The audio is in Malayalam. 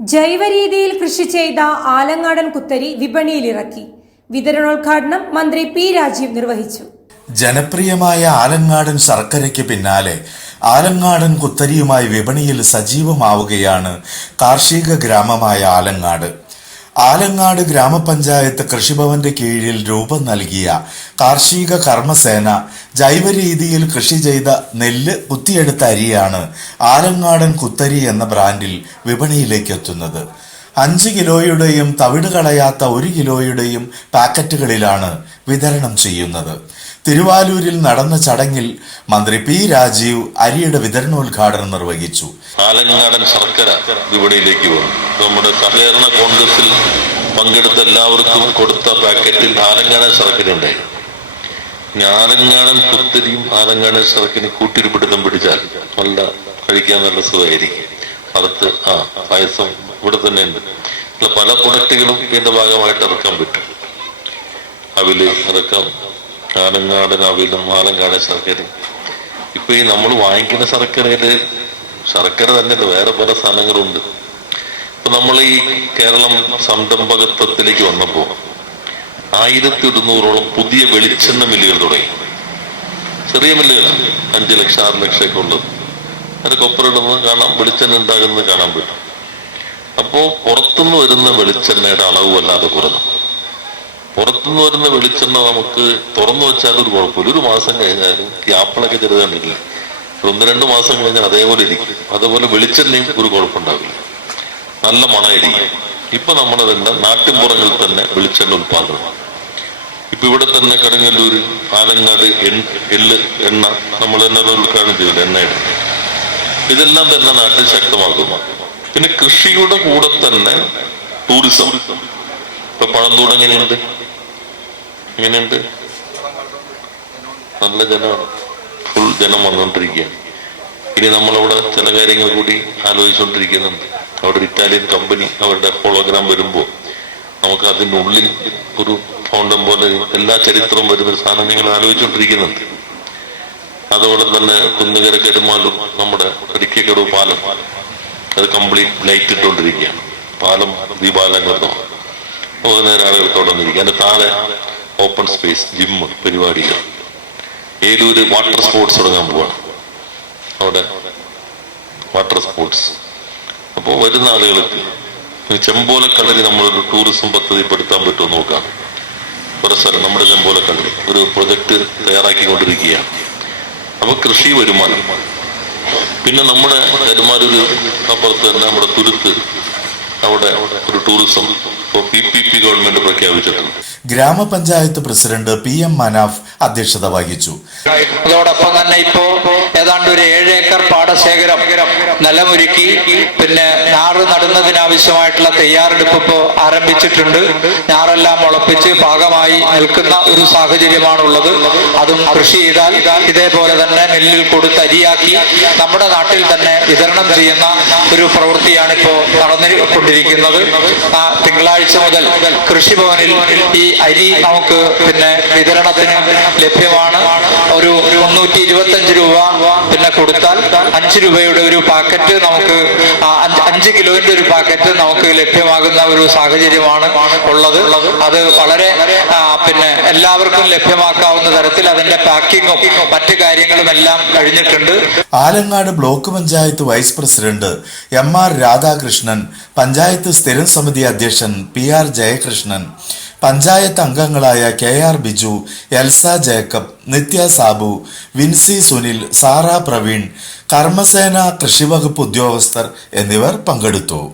ജൈവരീതിയിൽ കൃഷി ചെയ്ത ആലങ്ങാടൻ കുത്തരി വിപണിയിലിറക്കി. വിതരണോദ്ഘാടനം മന്ത്രി പി രാജീവ് നിർവഹിച്ചു. ജനപ്രിയമായ ആലങ്ങാടൻ ശർക്കരയ്ക്ക് പിന്നാലെ ആലങ്ങാടൻ കുത്തരിയുമായി വിപണിയിൽ സജീവമാവുകയാണ് കാർഷിക ഗ്രാമമായ ആലങ്ങാട്. ആലങ്ങാട് ഗ്രാമപഞ്ചായത്ത് കൃഷിഭവന്റെ കീഴിൽ രൂപം നൽകിയ കാർഷിക കർമ്മസേന ജൈവ രീതിയിൽ കൃഷി ചെയ്ത നെല്ല് കുത്തിയെടുത്ത അരിയാണ് ആലങ്ങാടൻ കുത്തരി എന്ന ബ്രാൻഡിൽ വിപണിയിലേക്ക് എത്തുന്നത്. അഞ്ച് കിലോയുടെയും തവിട് കളയാത്ത ഒരു കിലോയുടെയും പാക്കറ്റുകളിലാണ് വിതരണം ചെയ്യുന്നത്. തിരുവാലൂരിൽ നടന്ന ചടങ്ങിൽ മന്ത്രി പി രാജീവ് അരിയുടെ വിതരണോദ്ഘാടനം നിർവഹിച്ചു. ആലങ്ങാടൻ ശർക്കര വിപണിയിലേക്ക് വന്നു. നമ്മുടെ സഹകരണ കോൺഗ്രസിൽ പങ്കെടുത്ത എല്ലാവർക്കും കൊടുത്ത പാക്കറ്റിൽ ആലങ്ങാടൻ ശർക്കര ഉണ്ടായി ആലങ്ങാടൻ കുത്തരിയും ആലങ്ങാടൻ ശർക്കരയും കൂട്ടിരിപ്പിടുത്തം പിടിച്ചാൽ നല്ല കഴിക്കാൻ നല്ല സുഖമായിരിക്കും. അടുത്ത് ആ പായസം ഇവിടെ തന്നെ ഉണ്ട് പല പ്രൊഡക്റ്റുകളും ഇതിന്റെ ഭാഗമായിട്ട് ഇറക്കാൻ പറ്റും. അവിൽ ഇറക്കാം. ആലങ്ങാടൻ അവിലും ആലങ്കാട് ശർക്കരയും ഇപ്പൊ ഈ നമ്മൾ വാങ്ങിക്കുന്ന ശർക്കരയിൽ ശർക്കര തന്നെയല്ല വേറെ പല സാധനങ്ങളുണ്ട്. ഇപ്പൊ നമ്മൾ ഈ കേരളം സംരംഭകത്വത്തിലേക്ക് വന്നപ്പോ ആയിരത്തി ഒരുന്നൂറോളം പുതിയ വെളിച്ചെണ്ണ മില്ലുകൾ തുടങ്ങി. ചെറിയ മില്ലുകളാണ് അഞ്ചു ലക്ഷം ആറ് ലക്ഷം ഒക്കെ ഉള്ളത് അത് കൊപ്പറിടുന്നത് കാണാം വെളിച്ചെണ്ണ ഉണ്ടാകുന്നത് കാണാൻ പറ്റും. അപ്പോ പുറത്തുനിന്ന് വരുന്ന വെളിച്ചെണ്ണയുടെ അളവ് വല്ലാതെ കുറഞ്ഞു. പുറത്തുനിന്ന് വരുന്ന വെളിച്ചെണ്ണ നമുക്ക് തുറന്നു വെച്ചാൽ ഒരു കുഴപ്പമില്ല. ഒരു മാസം കഴിഞ്ഞാലും ഈ ആപ്പിളൊക്കെ ചെറുതാണ്ടില്ല ഒന്ന് രണ്ട് മാസം കഴിഞ്ഞാൽ അതേപോലെ ഇരിക്കും. അതുപോലെ വെളിച്ചെണ്ണയും ഒരു കുഴപ്പമുണ്ടാവില്ല. നല്ല മണമായിരിക്കും. ഇപ്പൊ നമ്മളതെല്ലാം നാട്ടിൻപുറങ്ങളിൽ തന്നെ വെളിച്ചെണ്ണ ഉൽപാദനം ഇപ്പൊ ഇവിടെ തന്നെ കടുങ്ങല്ലൂര് ആലങ്ങാട് എല്ല് എണ്ണ നമ്മൾ തന്നെ ഉദ്ഘാടനം ചെയ്യില്ല എണ്ണയുടെ. ഇതെല്ലാം തന്നെ നാട്ടിൽ ശക്തമാക്കും പിന്നെ കൃഷിയുടെ കൂടെ തന്നെ ടൂറിസം. ഇപ്പൊ പഴന്തൂട് എങ്ങനെയുണ്ട് എങ്ങനെയുണ്ട് നല്ല ജനമാണ് ഫുൾ ജനം വന്നുകൊണ്ടിരിക്കുകയാണ് ഇനി നമ്മളവിടെ ചില കാര്യങ്ങൾ കൂടി ആലോചിച്ചുകൊണ്ടിരിക്കുന്നുണ്ട് അവിടെ ഒരു ഇറ്റാലിയൻ കമ്പനി അവരുടെ ഹോളോഗ്രാം വരുമ്പോൾ നമുക്ക് അതിനുള്ളിൽ ഒരു ഫൗണ്ടൻ പോലെ എല്ലാ ചരിത്രവും വരുന്ന സാധനം നിങ്ങൾ ആലോചിച്ചുകൊണ്ടിരിക്കുന്നുണ്ട് അതോടെ തന്നെ കുന്നുകര കരുമാലും നമ്മുടെ ഇടുക്കിക്കടവ് പാലം. അത് കംപ്ലീറ്റ് ലൈറ്റ് ഇട്ടുകൊണ്ടിരിക്കുകയാണ് പാലം ദീപാലങ്കൃതം വൈകുന്നേരം ആളുകൾക്ക് അവിടെ വന്നിരിക്കും. അതിന്റെ താഴെ ഓപ്പൺ സ്പേസ് ജിമ്മ് പരിപാടികൾ. ഏലൂര് വാട്ടർ സ്പോർട്സ് തുടങ്ങാൻ പോവാണ്. അവിടെ വാട്ടർ സ്പോർട്സ് അപ്പോൾ വരുന്ന ആളുകൾക്ക് ചെമ്പോല കളരി നമ്മളൊരു ടൂറിസം പദ്ധതി പെടുത്താൻ പറ്റുമോ നോക്കാം. ഒരു നമ്മുടെ നമ്മുടെ കളരി ഒരു പ്രൊജക്ട് തയ്യാറാക്കിക്കൊണ്ടിരിക്കുകയാണ്. അപ്പൊ കൃഷി വരുമാനം. പിന്നെ നമ്മുടെ കരുമാരൂര് അപ്പുറത്ത് തന്നെ നമ്മുടെ തുരുത്ത് അവിടെ ഒരു ടൂറിസം ഇപ്പോൾ പി പി പി ഗവൺമെന്റ് പ്രഖ്യാപിച്ചിട്ടുണ്ട്. ഗ്രാമപഞ്ചായത്ത് പ്രസിഡന്റ് പി എം മനാഫ് അധ്യക്ഷത വഹിച്ചു. അതോടൊപ്പം തന്നെ ഇപ്പോ ഏതാണ്ട് ഒരു ഏഴ് ഏക്കർ പാടശേഖരം നിലമൊരുക്കി. പിന്നെ ഞാറ് നടുന്നതിനാവശ്യമായിട്ടുള്ള തയ്യാറെടുപ്പ് ഇപ്പോ ആരംഭിച്ചിട്ടുണ്ട്. ഞാറെല്ലാം മുളപ്പിച്ച് ഭാഗമായി നിൽക്കുന്ന ഒരു സാഹചര്യമാണുള്ളത്. അതും കൃഷി ചെയ്താൽ ഇതേപോലെ തന്നെ നെല്ലിൽ കൊടുത്ത് അരിയാക്കി നമ്മുടെ നാട്ടിൽ തന്നെ വിതരണം ചെയ്യുന്ന ഒരു പ്രവൃത്തിയാണ് ഇപ്പോ നടന്നുകൊണ്ടിരിക്കുന്നത്. ആ തിങ്കളാഴ്ച മുതൽ കൃഷിഭവനിൽ ഈ അരി നമുക്ക് പിന്നെ വിതരണത്തിന് ലഭ്യമാണ്. ഒരു മുന്നൂറ്റി ഇരുപത്തി അഞ്ച് രൂപ പിന്നെ കൊടുത്താൽ അഞ്ച് രൂപയുടെ ഒരു പാക്കറ്റ് നമുക്ക് അഞ്ച് കിലോന്റെ ഒരു പാക്കറ്റ് നമുക്ക് ലഭ്യമാകുന്ന ഒരു സാഹചര്യമാണ് ഉള്ളത്. അത് വളരെ പിന്നെ എല്ലാവർക്കും ലഭ്യമാക്കാവുന്ന തരത്തിൽ അതിന്റെ പാക്കിങ്ങും മറ്റു കാര്യങ്ങളും എല്ലാം കഴിഞ്ഞിട്ടുണ്ട്. Alangad block panchayat vice president M R Radhakrishnan panchayat സ്ഥിരം സമിതി അധ്യക്ഷൻ പി ആർ ജയകൃഷ്ണൻ പഞ്ചായത്ത് അംഗങ്ങളായ കെ ആർ ബിജു എൽസ ജേക്കബ് നിത്യ സാബു വിൻസി സുനിൽ സാറ പ്രവീൺ കർമ്മസേന കൃഷിവകുപ്പ് ഉദ്യോഗസ്ഥർ എന്നിവർ പങ്കെടുത്തു.